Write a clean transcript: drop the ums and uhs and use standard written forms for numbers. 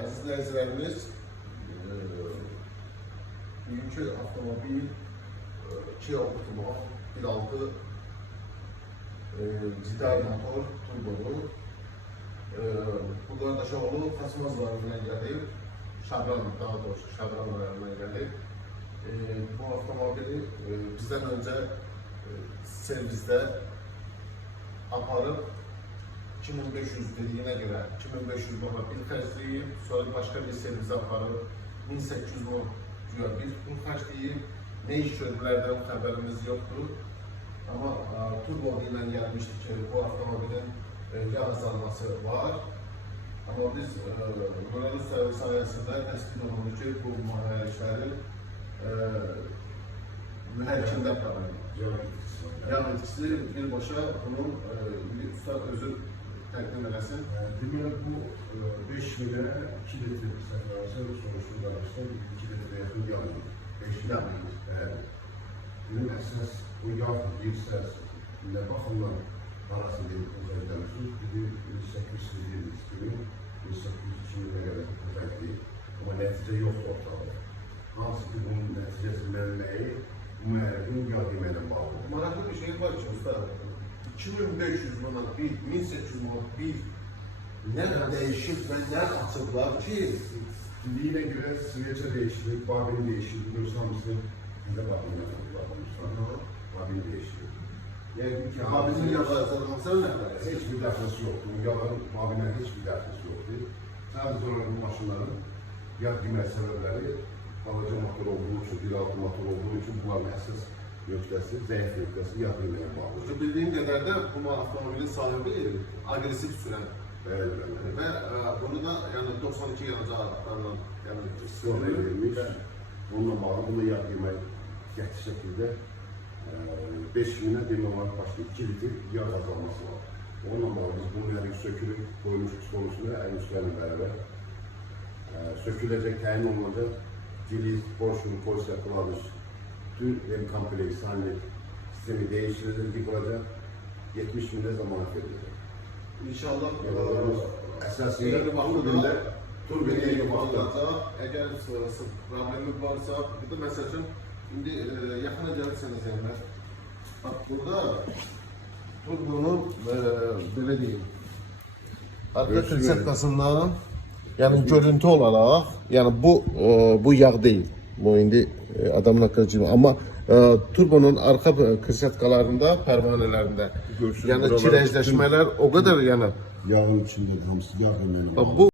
Əziz izləyicilərimiz, bugünkü avtomobil Kia Optima 1.6 Cidari motor turbolu. Bu qardaşoğlu Xasmazlarından gəlib, daha doğrusu Şabranlarından gəlib. Bu avtomobili bizdən öncə servisdə aparıb 2500 dediyinə görə 2500 manat bir xərcləyib, sonra başqa bir servisə aparıb 1800 manat bir pul xərcləyib. Ne iş gördülərdən xəbərimiz yoxdur. Amma turbo ilə gəlmişdik ki, bu avtomobilin yağ azalması var. Amma biz Murat Ustavi sayəsində təsdiq olundu ki, bu mühərriklərin mühərrikində yağ etkisi birbaşa bunun usta özü təqdim eləsin. Deməli, bu 5 milə 2 litre səfərsə soruşu danışda 2 litre yaxın yağ olur. 5 yağ olur. Bunun əsas bu yağ girsəz nə baxımdan arasında özelləmişsiniz. Biri 1820 kimi, 1802 milə qədər özelliyi. Amma nəticə yoxdur ortada. Hansı ki, bunun nəticəsi mənləyi bu mühərrikin yağ deməklə bağlıdır. Maraqlı bir şey var ki, usta. 2500 manat bir, 1800 manat bir nə dəyişib və nə açıblar ki? Diliyinə görə süreçə dəyişilir, babin dəyişilir. Bunun hamısı bizdə babinlə babin dəyişilir. Yəni ki, Babinin yağı azalması nə? Heç bir dəxləsi yoxdur. Yağın babinlə heç bir dəxləsi yoxdur. Sadəcə olaraq bu maşınların yağ qiymət səbəbləri balaca motor olduğu üçün, 1.6 motor olduğu üçün bunların əsas nöqtəsi, zəif nöqtəsi yağ qiyməyə bağlıdır. Bildiyim qədər də bu avtomobilin sahibi agresiv sürən. Bəli. Və bunu da yəni 92 yanıcı adlarla İstifadə edilmiş. Bununla bağlı, bunda yağ qiyməyə qəti şəkildə 5000-ə demək olaraq başqa 2 litr yağ azalması var. Onunla bağlı biz bunu hər sökülüb, qoymuş konusunda ən üstlərlə bərabər söküləcək, təyin olunacaq diliz, borşun, polisiya, kılavuz, tüm hem kompleks, hallet sistemi değiştirilir, yıkılacaq, 70 binde zamanet verilecek. İnşallah esasında turbine iyi bakılacaq. Əgər problemi varsa, burada məsəl üçün indi yaxına gəlirseniz yəni. Bax burada turbonun belə deyim, arka kırsatkasından yani görüntü olarak yani bu yağ değil. Bu indi adamın akıcı ama turbonun arka kırsatkalarında, pervanelerinde yani çirejleşmeler o kadar yani. Yağın içinde hamısı yağ emeğine Bu